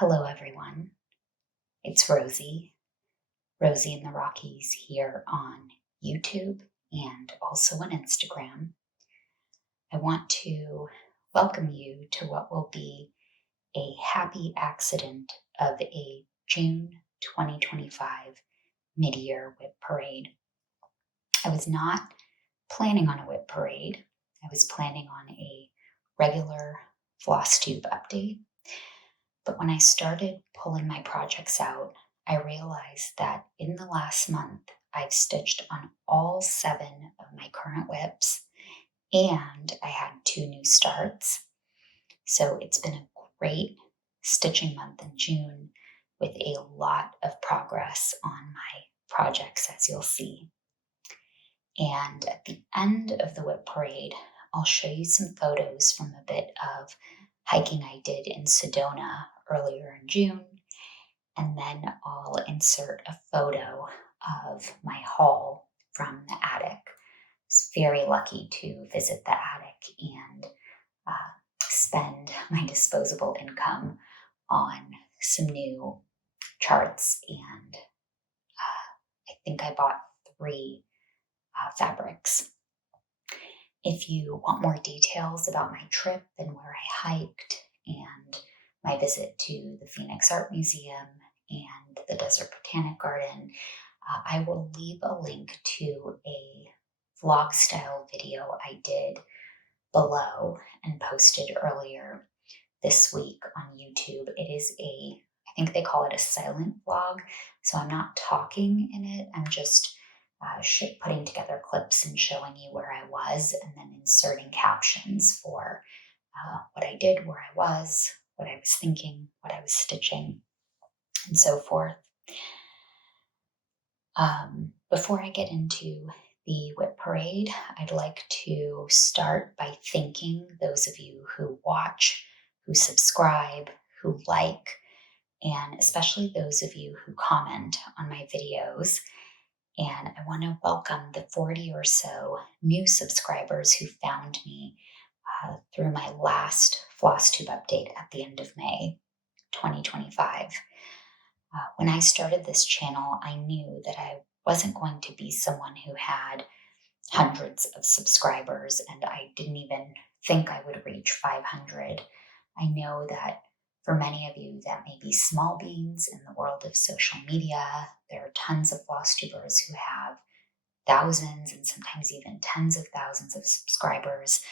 Hello, everyone. It's Rosie in the Rockies here on YouTube and also on Instagram. I want to welcome you to what will be a happy accident of a June 2025 mid-year WIP parade. I was not planning on a WIP parade. I was planning on a regular Flosstube update. But when I started pulling my projects out, I realized that in the last month, I've stitched on all 7 of my current WIPs, and I had 2 new starts. So it's been a great stitching month in June with a lot of progress on my projects, as you'll see. And at the end of the WIP parade, I'll show you some photos from a bit of hiking I did in Sedona earlier in June, and then I'll insert a photo of my haul from the attic. I was very lucky to visit the attic and spend my disposable income on some new charts, and I think I bought 3 fabrics. If you want more details about my trip and where I hiked and my visit to the Phoenix Art Museum and the Desert Botanic Garden, I will leave a link to a vlog style video I did below and posted earlier this week on YouTube. It is I think they call it a silent vlog, so I'm not talking in it. I'm just putting together clips and showing you where I was, and then inserting captions for what I did, where I was, what I was thinking, what I was stitching, and so forth. Before I get into the WIP parade, I'd like to start by thanking those of you who watch, who subscribe, who like, and especially those of you who comment on my videos. And I want to welcome the 40 or so new subscribers who found me through my last Flosstube update at the end of May 2025. When I started this channel, I knew that I wasn't going to be someone who had hundreds of subscribers, and I didn't even think I would reach 500. I know that for many of you, that may be small beans in the world of social media. There are tons of Flosstubers who have thousands and sometimes even tens of thousands of subscribers.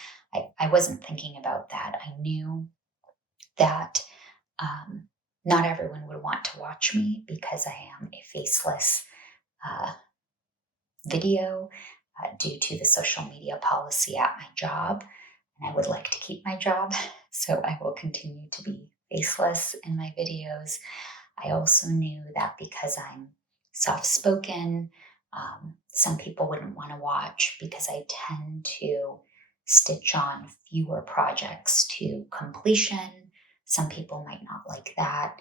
I wasn't thinking about that. I knew that not everyone would want to watch me because I am a faceless video due to the social media policy at my job. And I would like to keep my job, so I will continue to be faceless in my videos. I also knew that because I'm soft-spoken, some people wouldn't want to watch because I tend to stitch on fewer projects to completion. Some people might not like that.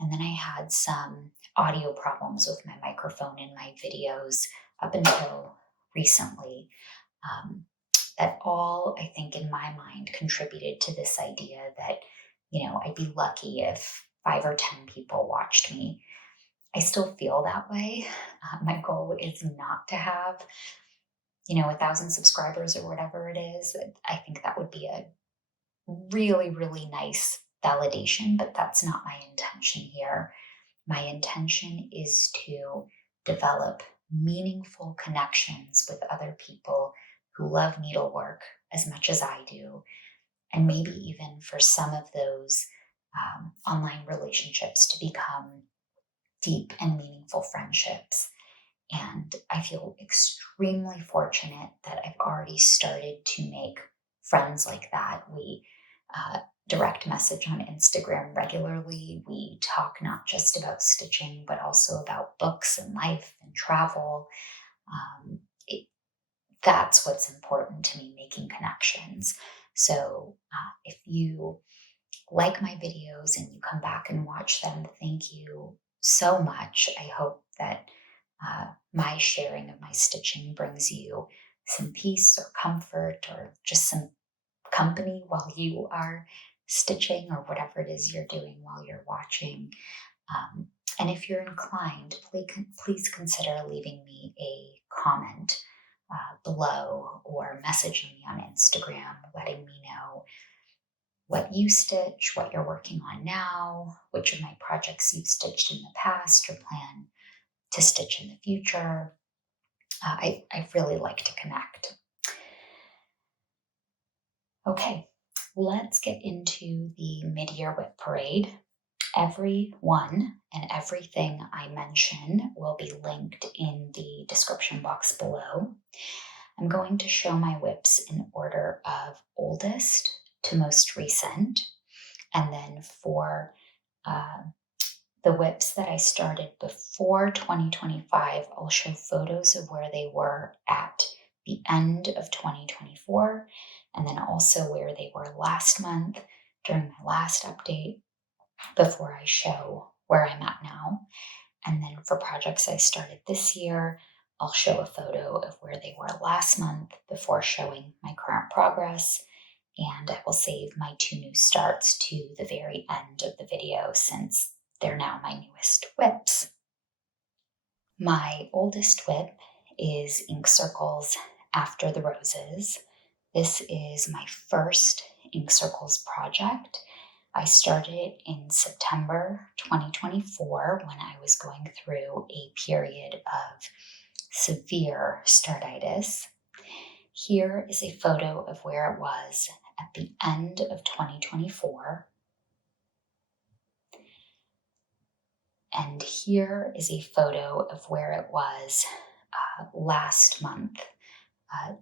And then I had some audio problems with my microphone in my videos up until recently. That all, I think, in my mind, contributed to this idea that, I'd be lucky if 5 or 10 people watched me. I still feel that way. My goal is not to have, 1,000 subscribers or whatever it is. I think that would be a really, really nice validation, but that's not my intention here. My intention is to develop meaningful connections with other people who love needlework as much as I do, and maybe even for some of those online relationships to become deep and meaningful friendships. And I feel extremely fortunate that I've already started to make friends like that. We direct message on Instagram regularly. We talk not just about stitching, but also about books and life and travel. That's what's important to me, making connections. So if you like my videos and you come back and watch them, thank you so much. I hope that my sharing of my stitching brings you some peace or comfort or just some company while you are stitching or whatever it is you're doing while you're watching. And if you're inclined, please consider leaving me a comment below or messaging me on Instagram, letting me know what you stitch, what you're working on now, which of my projects you've stitched in the past or plan to stitch in the future. I really like to connect. Okay, let's get into the mid-year WIP parade. Everyone and everything I mention will be linked in the description box below. I'm going to show my WIPs in order of oldest to most recent. And then for the WIPs that I started before 2025, I'll show photos of where they were at the end of 2024, and then also where they were last month during my last update before I show where I'm at now. And then for projects I started this year, I'll show a photo of where they were last month before showing my current progress. And I will save my 2 new starts to the very end of the video since they're now my newest WIPs. My oldest WIP is Ink Circles After the Roses. This is my first Ink Circles project. I started it in September 2024 when I was going through a period of severe startitis. Here is a photo of where it was at the end of 2024. And here is a photo of where it was last month.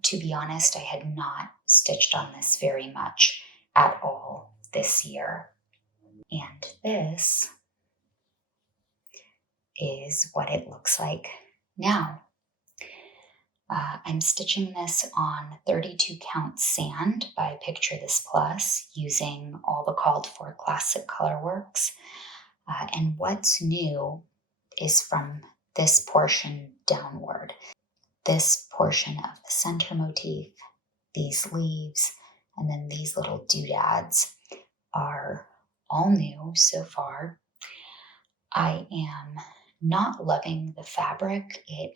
To be honest, I had not stitched on this very much at all this year. And this is what it looks like now. I'm stitching this on 32 count sand by Picture This Plus using all the called for classic color works. And what's new is from this portion downward. This portion of the center motif, these leaves, and then these little doodads are all new so far. I am not loving the fabric. It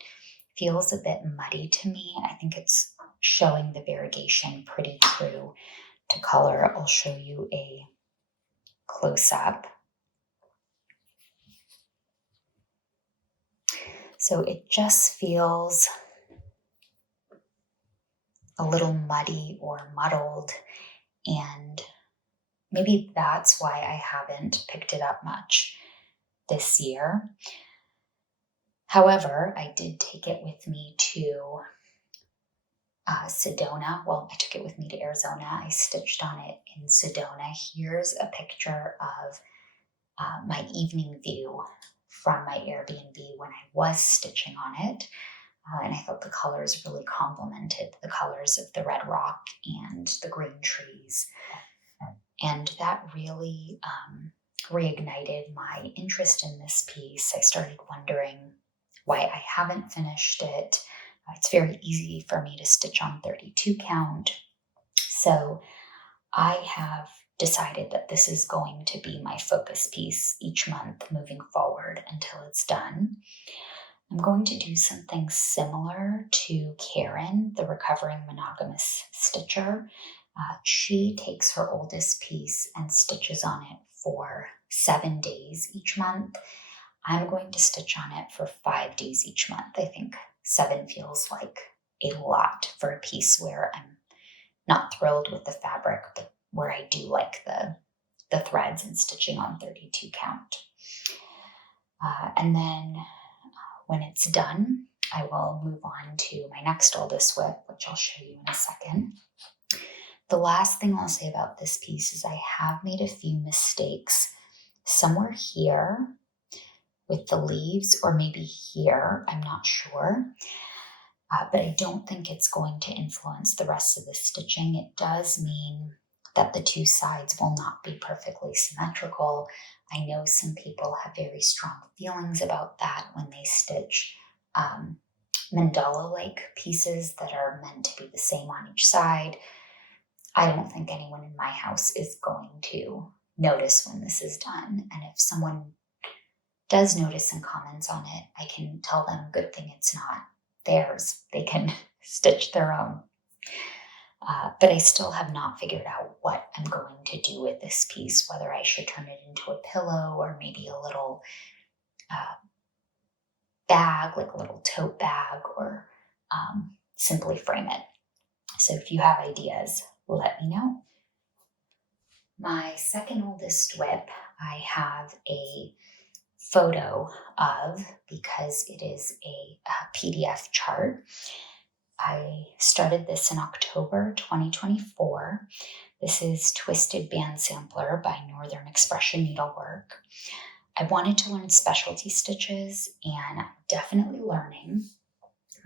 feels a bit muddy to me. I think it's showing the variegation pretty true to color. I'll show you a close-up. So it just feels a little muddy or muddled, and maybe that's why I haven't picked it up much this year. However, I did take it with me to Sedona. Well, I took it with me to Arizona. I stitched on it in Sedona. Here's a picture of my evening view from my Airbnb when I was stitching on it. And I thought the colors really complemented the colors of the red rock and the green trees. And that really reignited my interest in this piece. I started wondering why I haven't finished it. It's very easy for me to stitch on 32 count. So I have decided that this is going to be my focus piece each month moving forward until it's done. I'm going to do something similar to Karen, the recovering monogamous stitcher. She takes her oldest piece and stitches on it for 7 days each month. I'm going to stitch on it for 5 days each month. I think 7 feels like a lot for a piece where I'm not thrilled with the fabric, but where I do like the threads and stitching on 32 count. And then when it's done, I will move on to my next oldest WIP, which I'll show you in a second. The last thing I'll say about this piece is I have made a few mistakes somewhere here with the leaves, or maybe here, I'm not sure. But I don't think it's going to influence the rest of the stitching. It does mean that the 2 sides will not be perfectly symmetrical. I know some people have very strong feelings about that when they stitch mandala-like pieces that are meant to be the same on each side. I don't think anyone in my house is going to notice when this is done. And if someone does notice and comments on it, I can tell them, good thing it's not theirs. They can stitch their own. But I still have not figured out what I'm going to do with this piece, whether I should turn it into a pillow or maybe a little bag, like a little tote bag, or simply frame it. So if you have ideas, let me know. My second oldest WIP, I have a photo of, because it is a PDF chart. I started this in October 2024. This is Twisted Band Sampler by Northern Expression Needlework. I wanted to learn specialty stitches, and I'm definitely learning.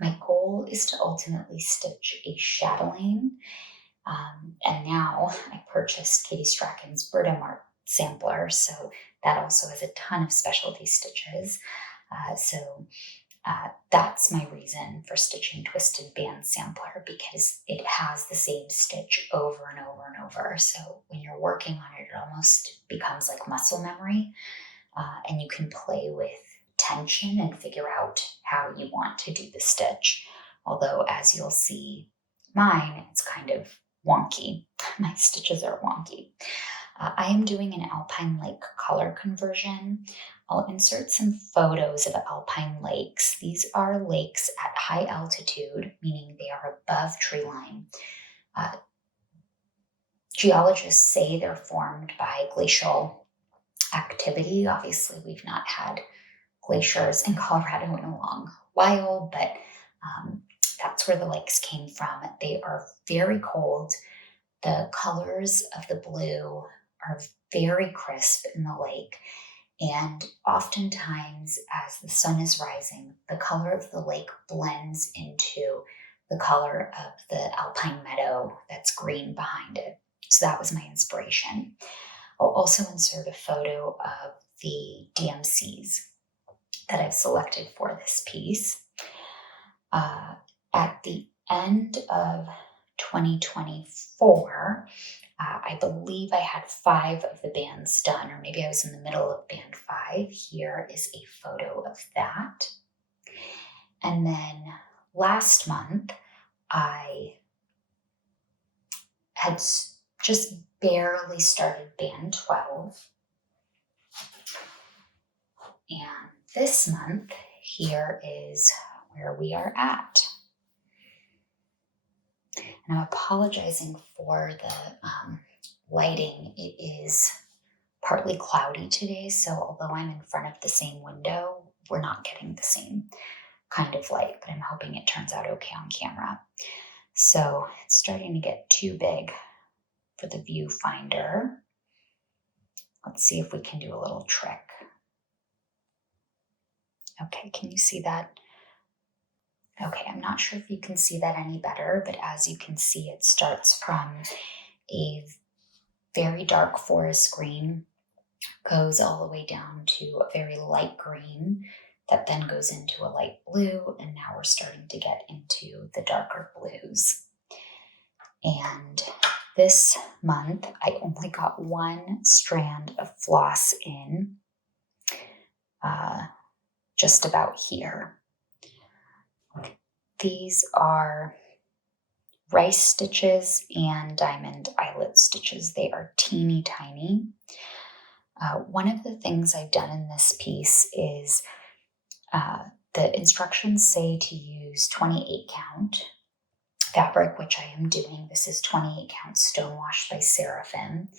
My goal is to ultimately stitch a chatelaine. And now I purchased Katie Strachan's Brenda sampler, so that also has a ton of specialty stitches. That's my reason for stitching Twisted Band Sampler, because it has the same stitch over and over and over. So when you're working on it, it almost becomes like muscle memory, and you can play with tension and figure out how you want to do the stitch. Although, as you'll see, mine, it's kind of wonky. My stitches are wonky. I am doing an Alpine Lake color conversion. I'll insert some photos of alpine lakes. These are lakes at high altitude, meaning they are above tree line. Geologists say they're formed by glacial activity. Obviously, we've not had glaciers in Colorado in a long while, but that's where the lakes came from. They are very cold. The colors of the blue are very crisp in the lake. And oftentimes, as the sun is rising, the color of the lake blends into the color of the alpine meadow that's green behind it. So that was my inspiration. I'll also insert a photo of the DMCs that I've selected for this piece. At the end of 2024, I believe I had 5 of the bands done, or maybe I was in the middle of band 5. Here is a photo of that. And then last month, I had just barely started band 12. And this month, here is where we are at. And I'm apologizing for the lighting. It is partly cloudy today, so although I'm in front of the same window, we're not getting the same kind of light, but I'm hoping it turns out okay on camera. So it's starting to get too big for the viewfinder. Let's see if we can do a little trick. Okay, can you see that? Okay, I'm not sure if you can see that any better, but as you can see, it starts from a very dark forest green, goes all the way down to a very light green, that then goes into a light blue, and now we're starting to get into the darker blues. And this month, I only got 1 strand of floss in, just about here. These are rice stitches and diamond eyelet stitches. They are teeny tiny. One of the things I've done in this piece is the instructions say to use 28 count fabric, which I am doing. This is 28 count Stonewashed by Seraphim.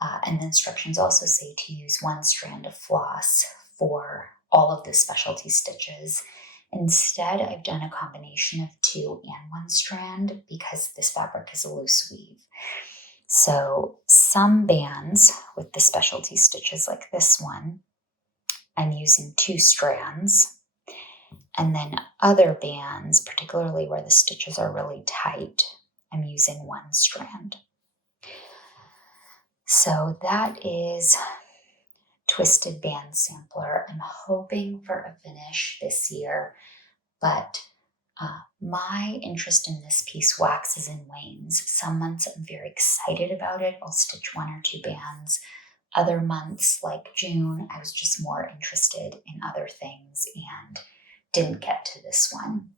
And the instructions also say to use 1 strand of floss for all of the specialty stitches. Instead, I've done a combination of 2 and 1 strand because this fabric is a loose weave. So some bands with the specialty stitches like this one, I'm using 2 strands. And then other bands, particularly where the stitches are really tight, I'm using 1 strand. So that is Twisted Band Sampler. I'm hoping for a finish this year, but My interest in this piece waxes and wanes. Some months I'm very excited about it. I'll stitch 1 or 2 bands. Other months, like June, I was just more interested in other things and didn't get to this one.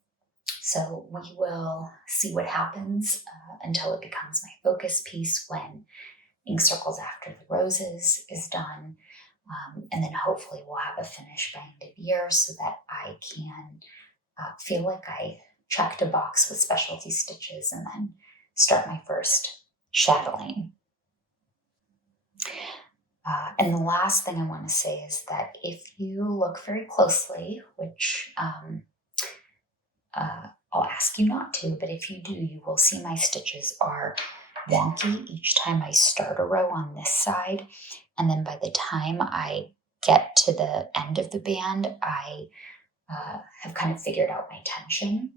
So we will see what happens until it becomes my focus piece when Ink Circles After the Roses is done. And then hopefully we'll have a finish by end of year so that I can feel like I checked a box with specialty stitches and then start my first chatelaine. And the last thing I want to say is that if you look very closely, which I'll ask you not to, but if you do, you will see my stitches are wonky each time I start a row on this side. And then by the time I get to the end of the band, I have kind of figured out my tension.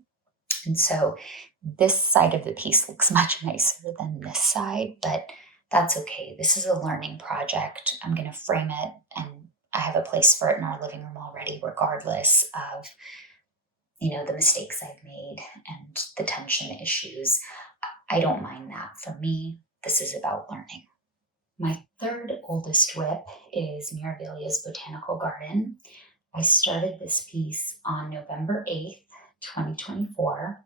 And so this side of the piece looks much nicer than this side, but that's okay. This is a learning project. I'm going to frame it, and I have a place for it in our living room already, regardless of, the mistakes I've made and the tension issues. I don't mind that. For me, this is about learning. My third oldest WIP is Mirabilia's Botanical Garden. I started this piece on November 8th, 2024.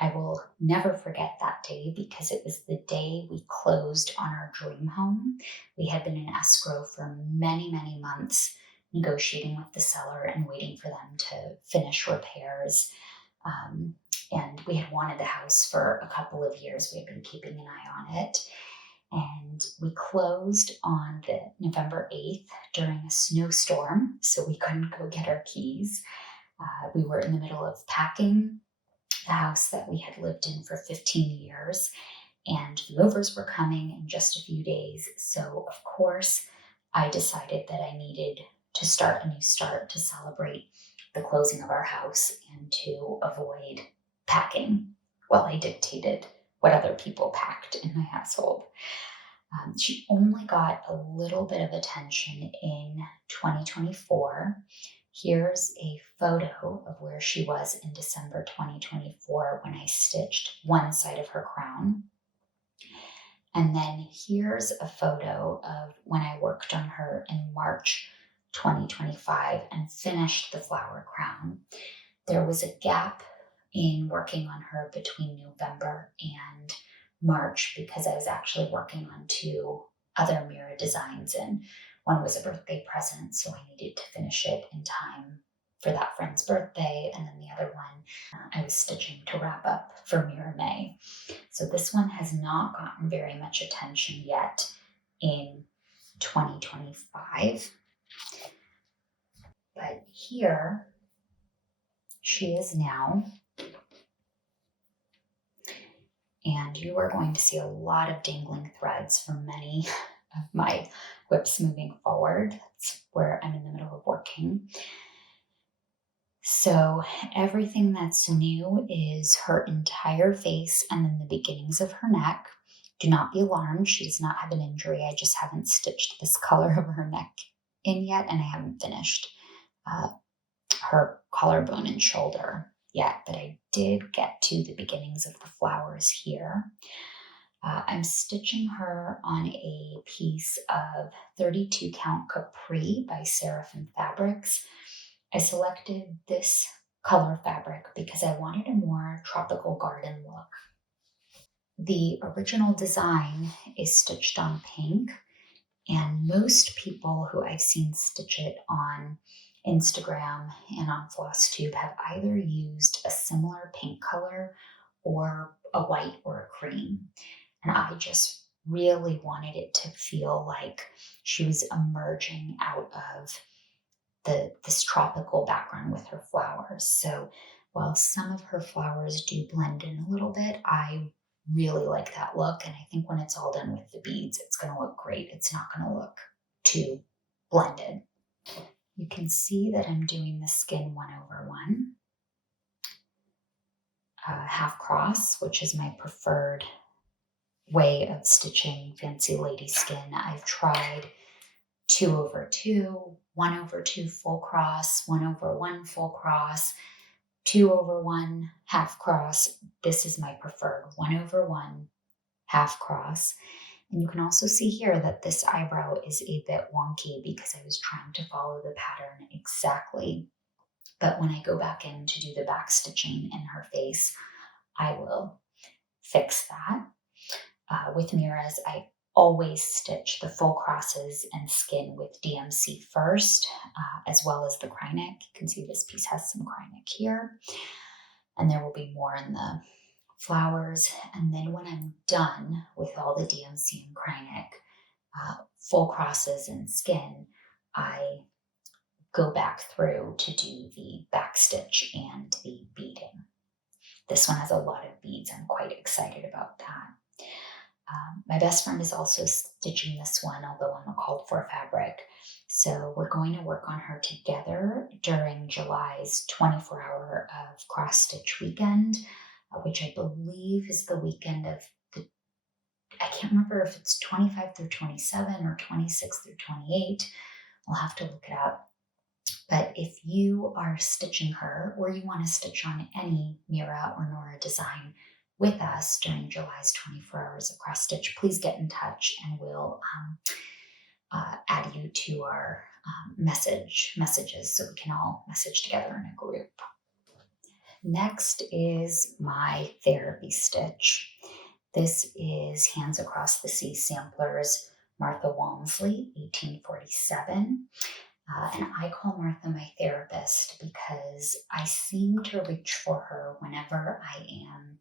I will never forget that day because it was the day we closed on our dream home. We had been in escrow for many, many months, negotiating with the seller and waiting for them to finish repairs. And we had wanted the house for a couple of years. We had been keeping an eye on it. And we closed on the November 8th during a snowstorm, so we couldn't go get our keys. We were in the middle of packing the house that we had lived in for 15 years, and the movers were coming in just a few days. So, of course, I decided that I needed to start a new start to celebrate the closing of our house and to avoid packing while I dictated what other people packed in my household. She only got a little bit of attention in 2024. Here's a photo of where she was in December 2024 when I stitched one side of her crown. And then here's a photo of when I worked on her in March 2025 and finished the flower crown. There was a gap in working on her between November and March because I was actually working on 2 other mirror designs, and one was a birthday present, so I needed to finish it in time for that friend's birthday, and then the other one I was stitching to wrap up for Mirror May. So this one has not gotten very much attention yet in 2025. But here she is now. And you are going to see a lot of dangling threads for many of my WIPs moving forward. That's where I'm in the middle of working. So everything that's new is her entire face and then the beginnings of her neck. Do not be alarmed. She does not have an injury. I just haven't stitched this color of her neck in yet, and I haven't finished her collarbone and shoulder yet, but I did get to the beginnings of the flowers here. I'm stitching her on a piece of 32 count Capri by Seraphim Fabrics. I selected this color fabric because I wanted a more tropical garden look. The original design is stitched on pink, and most people who I've seen stitch it on Instagram and on Flosstube have either used a similar pink color or a white or a cream. And I just really wanted it to feel like she was emerging out of this tropical background with her flowers. So while some of her flowers do blend in a little bit, I really like that look. And I think when it's all done with the beads, it's going to look great. It's not going to look too blended. You can see that I'm doing the skin 1/1, half cross, which is my preferred way of stitching fancy lady skin. I've tried 2/2, 1/2 full cross, 1/1 full cross, 2/1 half cross. This is my preferred 1/1 half cross. And you can also see here that this eyebrow is a bit wonky because I was trying to follow the pattern exactly. But when I go back in to do the back stitching in her face, I will fix that. With Miras, I always stitch the full crosses and skin with DMC first, as well as the cryneck. You can see this piece has some cryneck here, and there will be more in the flowers. And then when I'm done with all the DMC and cryneck, full crosses and skin, I go back through to do the back stitch and the beading. This one has a lot of beads. I'm quite excited about that. My best friend is also stitching this one, although on a called for fabric. So we're going to work on her together during July's 24-hour of cross stitch weekend, which I believe is the weekend of I can't remember if it's 25 through 27 or 26 through 28. I'll have to look it up. But if you are stitching her or you want to stitch on any Mira or Nora design with us during July's 24 hours of cross stitch, please get in touch and we'll add you to our messages so we can all message together in a group. Next is my therapy stitch. This is Hands Across the Sea Samplers, Martha Walmsley, 1847. And I call Martha my therapist because I seem to reach for her whenever I am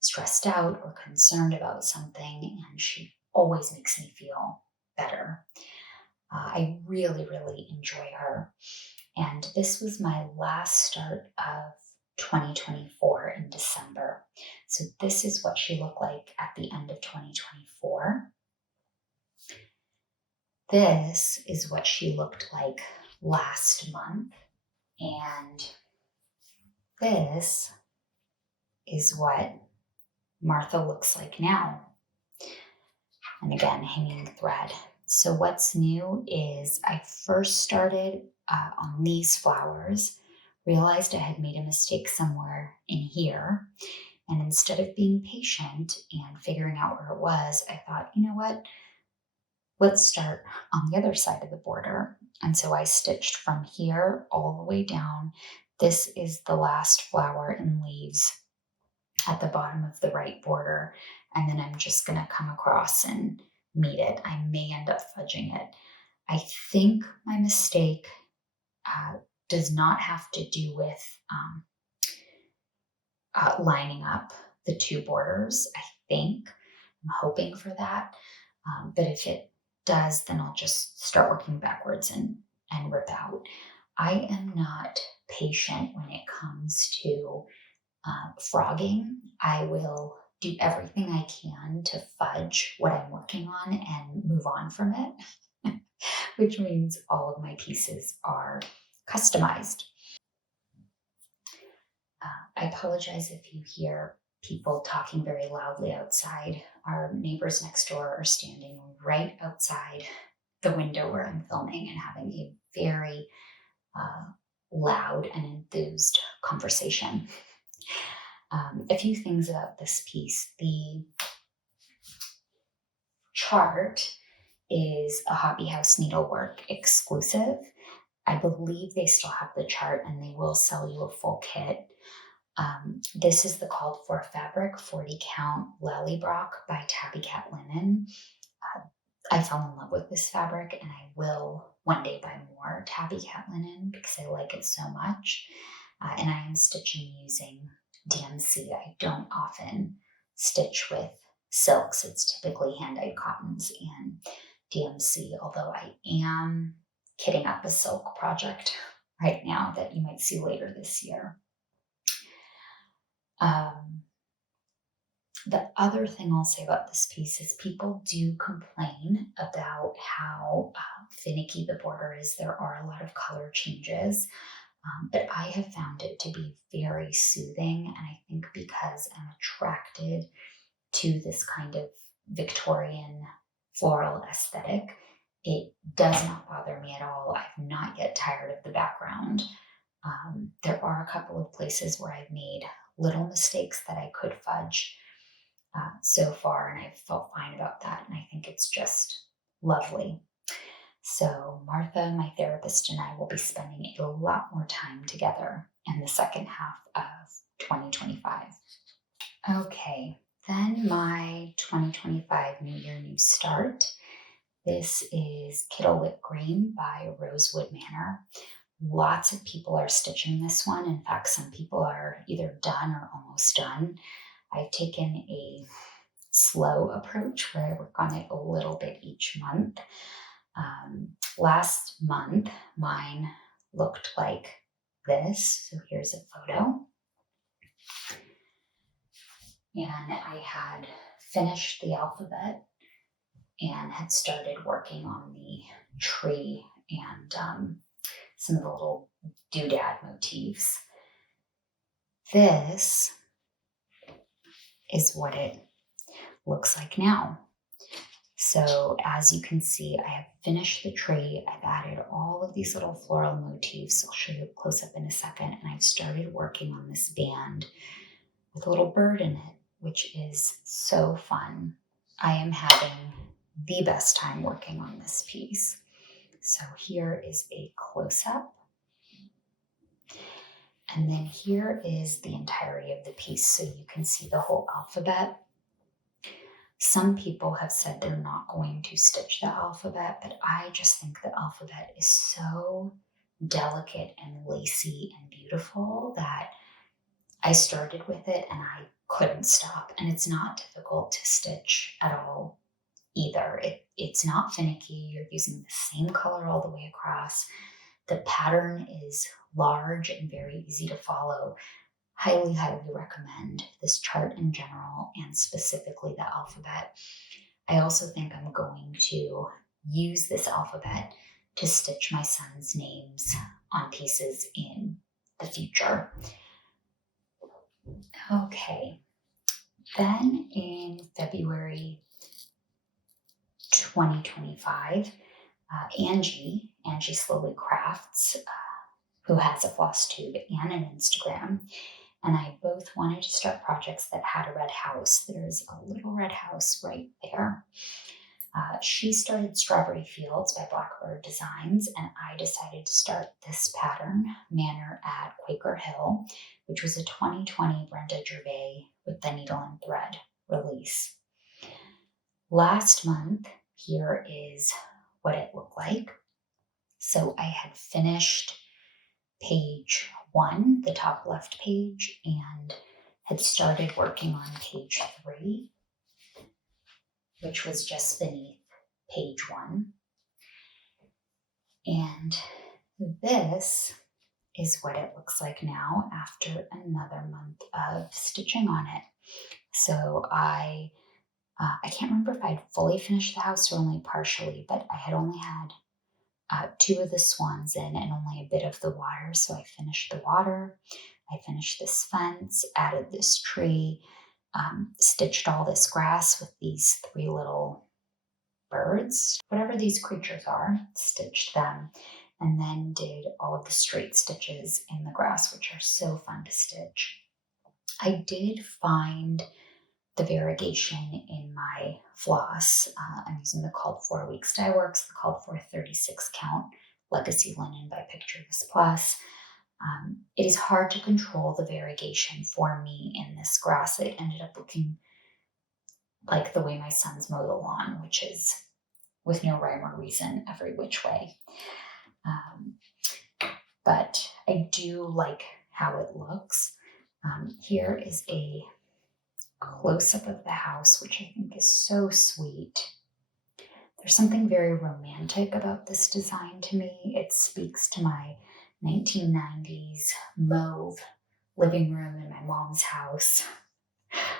stressed out or concerned about something, and she always makes me feel better. I really, really enjoy her. And this was my last start of 2024 in December. So this is what she looked like at the end of 2024. This is what she looked like last month. And this is what Martha looks like now. And again, hanging thread. So what's new is I first started on these flowers, realized I had made a mistake somewhere in here. And instead of being patient and figuring out where it was, I thought, you know what? Let's start on the other side of the border. And so I stitched from here all the way down. This is the last flower and leaves at the bottom of the right border. And then I'm just going to come across and meet it. I may end up fudging it. I think my mistake does not have to do with lining up the two borders, I think. I'm hoping for that. But if it does, then I'll just start working backwards and rip out. I am not patient when it comes to frogging. I will do everything I can to fudge what I'm working on and move on from it, which means all of my pieces are customized. I apologize if you hear people talking very loudly outside. Our neighbors next door are standing right outside the window where I'm filming and having a very loud and enthused conversation. A few things about this piece. The chart is a Hobby House Needlework exclusive. I believe they still have the chart and they will sell you a full kit. This is the called for fabric, 40 count Lallybroch by Tabbycat linen. I fell in love with this fabric and I will one day buy more Tabbycat linen because I like it so much. And I am stitching using DMC. I don't often stitch with silks. It's typically hand-dyed cottons and DMC, although I am kitting up a silk project right now that you might see later this year. The other thing I'll say about this piece is people do complain about how finicky the border is. There are a lot of color changes, but I have found it to be very soothing. And I think because I'm attracted to this kind of Victorian floral aesthetic, it does not bother me at all. I'm not yet tired of the background. There are a couple of places where I've made little mistakes that I could fudge so far, and I've felt fine about that, and I think it's just lovely. So Martha, my therapist, and I will be spending a lot more time together in the second half of 2025. Okay, then my 2025 New Year, New Start. This is Cittlewick Green by Rosewood Manor. Lots of people are stitching this one. In fact, some people are either done or almost done. I've taken a slow approach where I work on it a little bit each month. Last month, mine looked like this. So here's a photo. And I had finished the alphabet and had started working on the tree and some of the little doodad motifs. This is what it looks like now. So as you can see, I have finished the tree. I've added all of these little floral motifs. I'll show you a close up in a second. And I've started working on this band with a little bird in it, which is so fun. I am having the best time working on this piece. So here is a close up. And then here is the entirety of the piece. So you can see the whole alphabet. Some people have said they're not going to stitch the alphabet, but I just think the alphabet is so delicate and lacy and beautiful that I started with it and I couldn't stop. And it's not difficult to stitch at all either. It's not finicky. You're using the same color all the way across. The pattern is large and very easy to follow. Highly, highly recommend this chart in general and specifically the alphabet. I also think I'm going to use this alphabet to stitch my son's names on pieces in the future. Okay, then in February 2025, Angie Slowly Crafts, who has a Flosstube and an Instagram, and I both wanted to start projects that had a red house. There's a little red house right there. She started Strawberry Fields by Blackbird Designs, and I decided to start this pattern, Manor at Quaker Hill, which was a 2020 Brenda Gervais with the needle and thread release. Last month, here is what it looked like. So I had finished page 1, the top left page, and had started working on page 3, which was just beneath page 1. And this is what it looks like now after another month of stitching on it. So I can't remember if I'd fully finished the house or only partially, but I had only had 2 of the swans in and only a bit of the water. So I finished the water, I finished this fence, added this tree, stitched all this grass with these 3 little birds, whatever these creatures are, stitched them, and then did all of the straight stitches in the grass, which are so fun to stitch. I did find the variegation in my floss. I'm using the Called For Weeks Dye Works, the Called For 36 count Legacy Linen by Picture This Plus. It is hard to control the variegation for me in this grass. It ended up looking like the way my sons mow the lawn, which is with no rhyme or reason every which way. But I do like how it looks. Here is a close-up of the house, which I think is so sweet. There's something very romantic about this design to me. It speaks to my 1990s mauve living room in my mom's house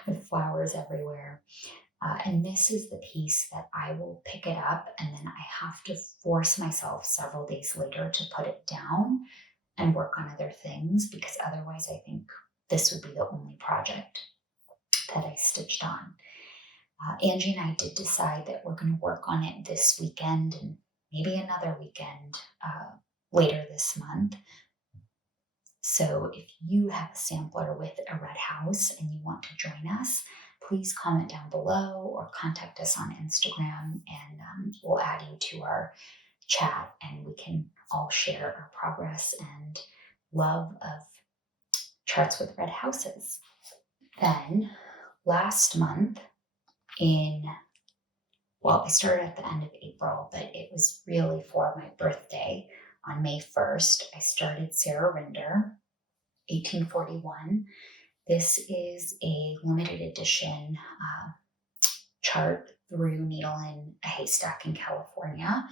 with flowers everywhere. And this is the piece that I will pick it up and then I have to force myself several days later to put it down and work on other things, because otherwise I think this would be the only project that I stitched on. Angie and I did decide that we're going to work on it this weekend and maybe another weekend later this month. So if you have a sampler with a red house and you want to join us, please comment down below or contact us on Instagram, and we'll add you to our chat, and we can all share our progress and love of charts with red houses. Then last month I started at the end of April, but it was really for my birthday. On May 1st, I started Sarah Rinder, 1841. This is a limited edition chart through Needle in a Haystack in California.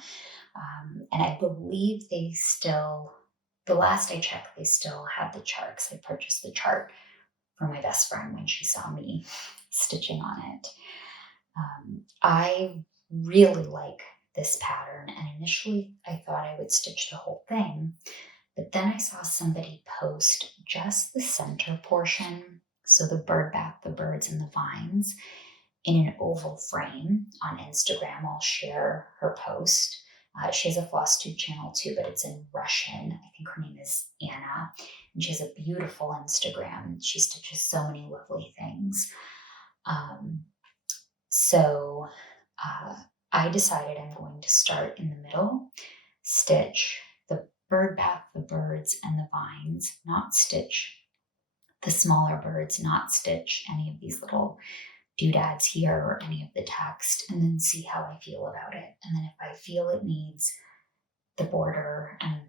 And I believe the last I checked, they still had the chart, because I purchased the chart for my best friend when she saw me stitching on it. I really like this pattern, and initially I thought I would stitch the whole thing, but then I saw somebody post just the center portion, so the bird bath, the birds, and the vines, in an oval frame on Instagram. I'll share her post. She has a Flosstube channel too, but it's in Russian. I think her name is Anna, and she has a beautiful Instagram. She stitches so many lovely things. So I decided I'm going to start in the middle, stitch the bird bath, the birds, and the vines, not stitch the smaller birds, not stitch any of these little doodads here or any of the text, and then see how I feel about it. And then if I feel it needs the border and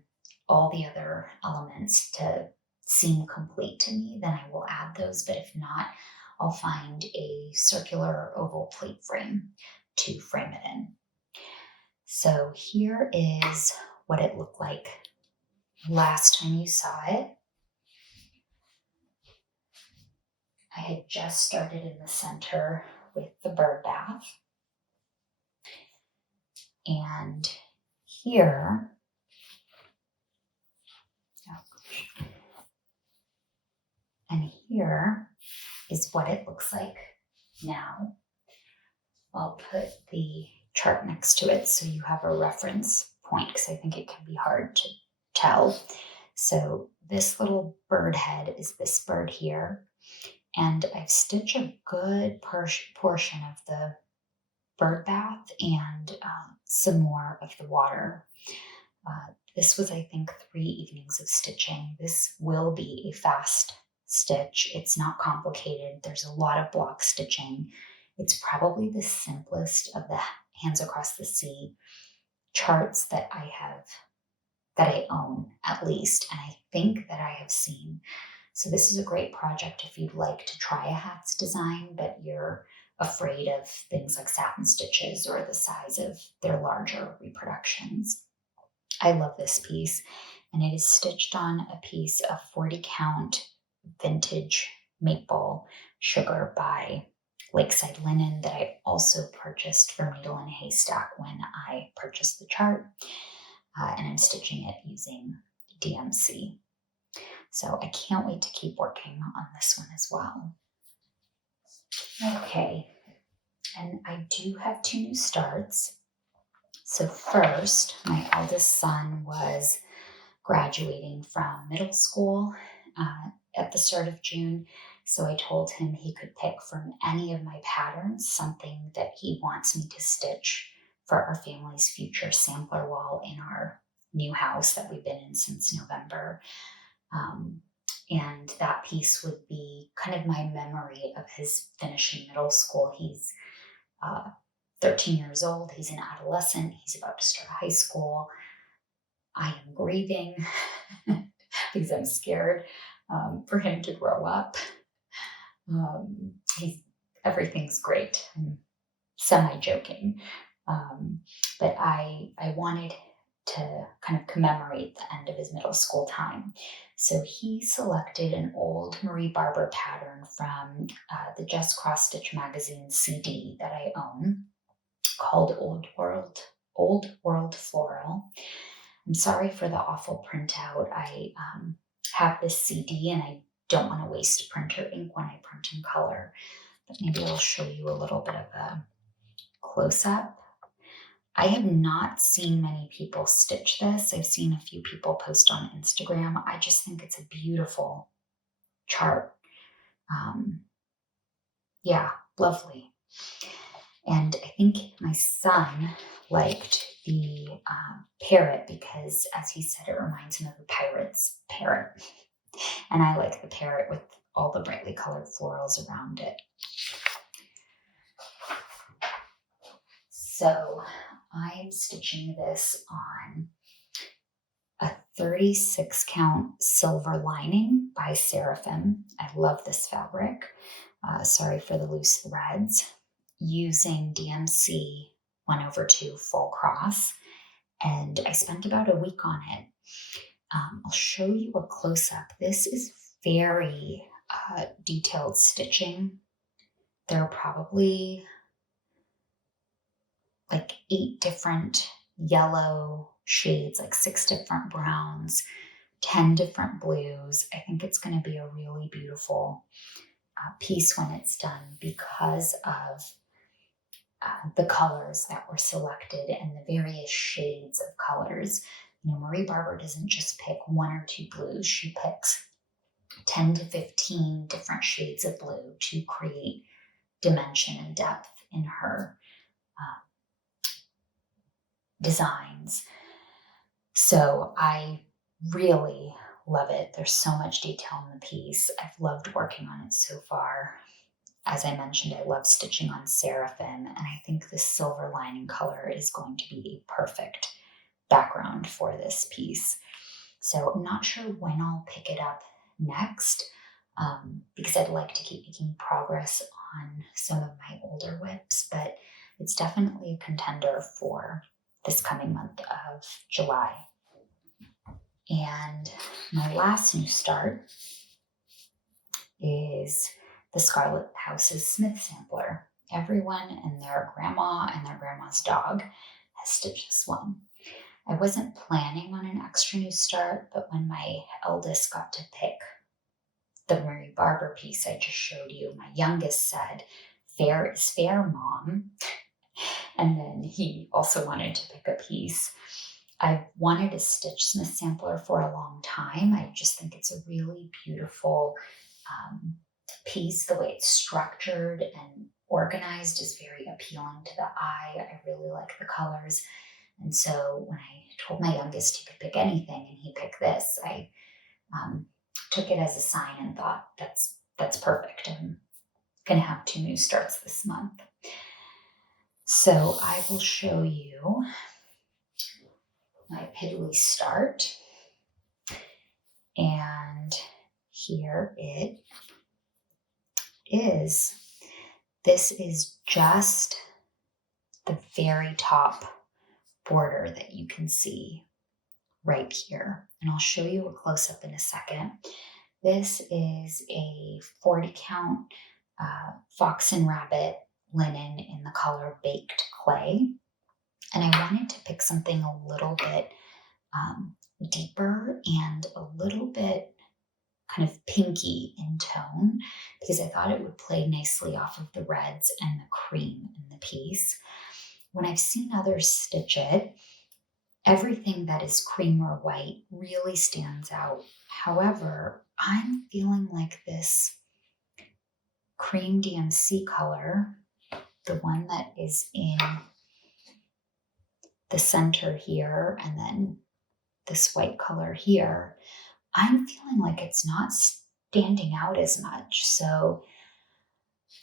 all the other elements to seem complete to me, then I will add those. But if not, I'll find a circular or oval plate frame to frame it in. So here is what it looked like last time you saw it. I had just started in the center with the bird bath. And here, is what it looks like now. I'll put the chart next to it so you have a reference point, because I think it can be hard to tell. So this little bird head is this bird here, and I've stitched a good portion of the bird bath and some more of the water. This was, I think, 3 evenings of stitching. This will be a fast stitch. It's not complicated. There's a lot of block stitching. It's probably the simplest of the Hands Across the Sea charts that I own, at least, and I think that I have seen. So this is a great project if you'd like to try a hats design, but you're afraid of things like satin stitches or the size of their larger reproductions. I love this piece, and it is stitched on a piece of 40 count vintage maple sugar by Lakeside linen that I also purchased from Needle in a Haystack when I purchased the chart, and I'm stitching it using DMC. So I can't wait to keep working on this one as well. Okay, and I do have 2 new starts. So first, my eldest son was graduating from middle school at the start of June. So I told him he could pick from any of my patterns something that he wants me to stitch for our family's future sampler wall in our new house that we've been in since November. And that piece would be kind of my memory of his finishing middle school. He's 13 years old. He's an adolescent. He's about to start high school. I am grieving because I'm scared for him to grow up. Everything's great. I'm semi-joking. But I wanted to kind of commemorate the end of his middle school time. So he selected an old Marie Barber pattern from the Just Cross Stitch magazine CD that I own, called Old World Floral. I'm sorry for the awful printout. I have this CD and I don't want to waste printer ink when I print in color, but maybe I'll show you a little bit of a close-up. I have not seen many people stitch this. I've seen a few people post on Instagram. I just think it's a beautiful chart. Yeah, lovely. And I think my son liked the parrot because, as he said, it reminds him of a pirate's parrot. And I like the parrot with all the brightly colored florals around it. So I am stitching this on a 36 count silver lining by Seraphim. I love this fabric. Sorry for the loose threads. Using DMC 1/2 full cross, and I spent about a week on it. I'll show you a close-up. This is very detailed stitching. There are probably like 8 different yellow shades, like 6 different browns, 10 different blues. I think it's going to be a really beautiful piece when it's done because of the colors that were selected and the various shades of colors. You know, Marie Barber doesn't just pick 1 or 2 blues. She picks 10 to 15 different shades of blue to create dimension and depth in her designs. So I really love it. There's so much detail in the piece. I've loved working on it so far. As I mentioned, I love stitching on Seraphim, and I think this silver lining color is going to be a perfect background for this piece. So I'm not sure when I'll pick it up next, because I'd like to keep making progress on some of my older WIPs, but it's definitely a contender for this coming month of July. And my last new start is the Scarlet House's Smith sampler. Everyone and their grandma and their grandma's dog has stitched this one. I wasn't planning on an extra new start, but when my eldest got to pick the Marie Barber piece I just showed you, my youngest said, "Fair is fair, Mom." And then he also wanted to pick a piece. I've wanted a stitch Smith sampler for a long time. I just think it's a really beautiful piece. The way it's structured and organized is very appealing to the eye. I really like the colors. And so when I told my youngest he could pick anything and he picked this, I took it as a sign and thought, that's perfect. I'm going to have 2 new starts this month. So I will show you my piddly start. And here it is. This is just the very top border that you can see right here. And I'll show you a close-up in a second. This is a 40 count fox and rabbit linen in the color Baked Clay. And I wanted to pick something a little bit deeper and a little bit kind of pinky in tone because I thought it would play nicely off of the reds and the cream in the piece. When I've seen others stitch it, everything that is cream or white really stands out. However, I'm feeling like this cream DMC color, the one that is in the center here and then this white color here, I'm feeling like it's not standing out as much. So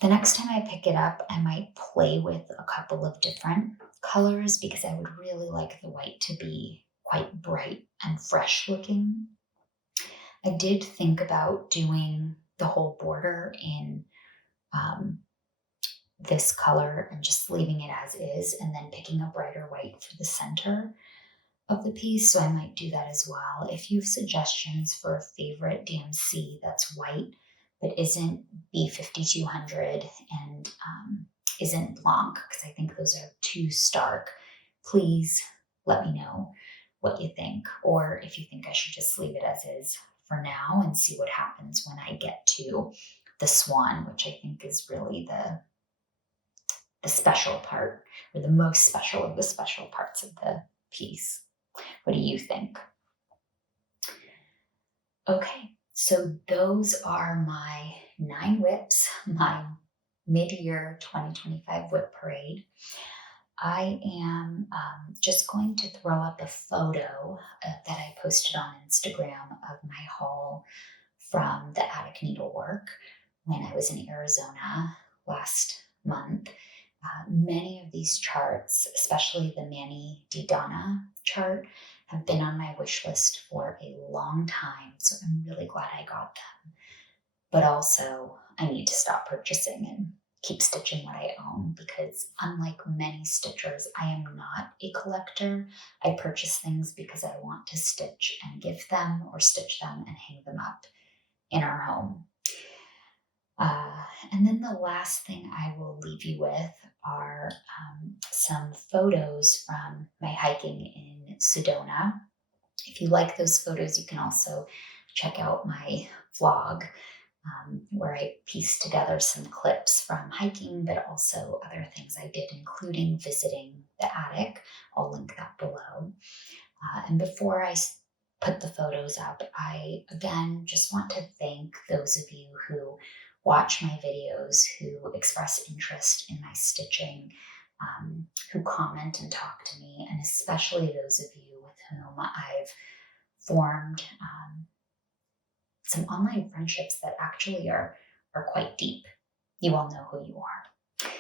the next time I pick it up, I might play with a couple of different colors because I would really like the white to be quite bright and fresh looking. I did think about doing the whole border in this color and just leaving it as is and then picking a brighter white for the center of the piece. So I might do that as well. If you have suggestions for a favorite DMC that's white but isn't B5200 and isn't Blanc, because I think those are too stark, please let me know what you think, or if you think I should just leave it as is for now and see what happens when I get to the Swan, which I think is really the special part, or the most special of the special parts of the piece. What do you think? Okay, so those are my 9 WIPs, my mid-year 2025 WIP parade. I am just going to throw up a photo that I posted on Instagram of my haul from the Attic Needlework when I was in Arizona last month. Many of these charts, especially the Manny Di Donna chart, have been on my wish list for a long time, so I'm really glad I got them. But also, I need to stop purchasing and keep stitching what I own, because unlike many stitchers, I am not a collector. I purchase things because I want to stitch and give them, or stitch them and hang them up in our home. And then the last thing I will leave you with are some photos from my hiking in Sedona. If you like those photos, you can also check out my vlog where I pieced together some clips from hiking, but also other things I did, including visiting the attic. I'll link that below. And before I put the photos up, I again just want to thank those of you who watch my videos, who express interest in my stitching, who comment and talk to me, and especially those of you with whom I've formed some online friendships that actually are quite deep. You all know who you are.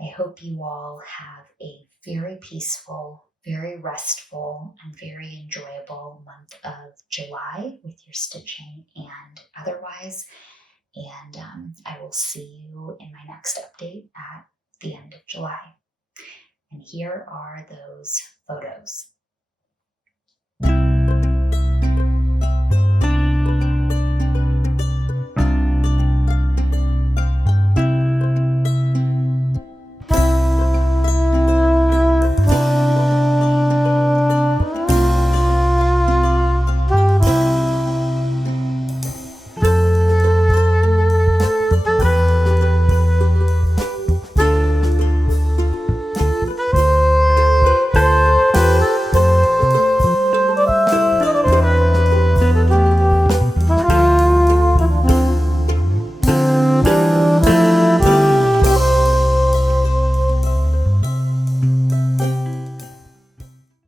I hope you all have a very peaceful, very restful, and very enjoyable month of July with your stitching and otherwise. And I will see you in my next update at the end of July. And here are those photos.